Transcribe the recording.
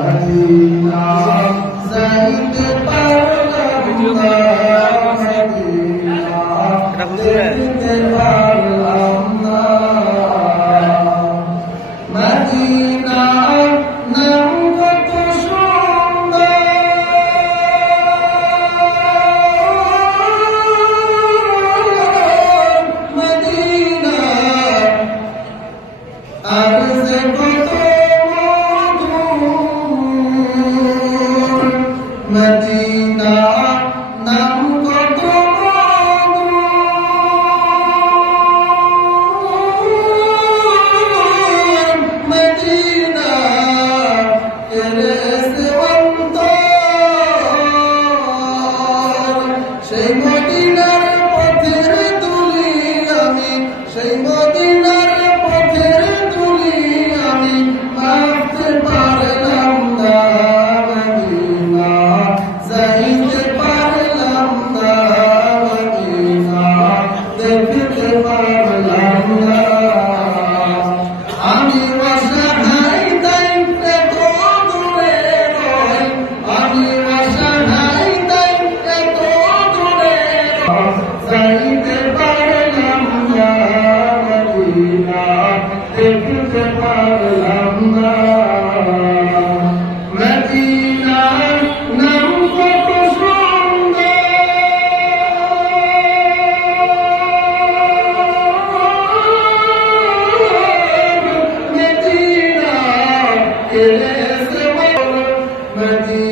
Medina যাইতে পারলাম না, মদিনা দেখতে পারলাম না। মদিনার নাম কত সুন্দর, মদিনা আর যে কত মধুর, মদিনা নাম কত মধুর, মদিনা কেড়েছে অন্তর। সেই মদিনার পথের ধুলি আমি, সেই মদিনার পথের ধুলি আমি মাপতে পারলাম না, মদিনা যাইতে পারলাম না, মদিনা দেখতে পারলাম না। আমি অসহায় দায়িত্বে তো দূরে রই, আমি অসহায় দায়িত্বে তো দূরে রই, যাইতে পারলাম না, মদিনা দেখতে পারলাম না। মদিনার নাম কত সুন্দর, মদিনা কেড়েছে মদিনা।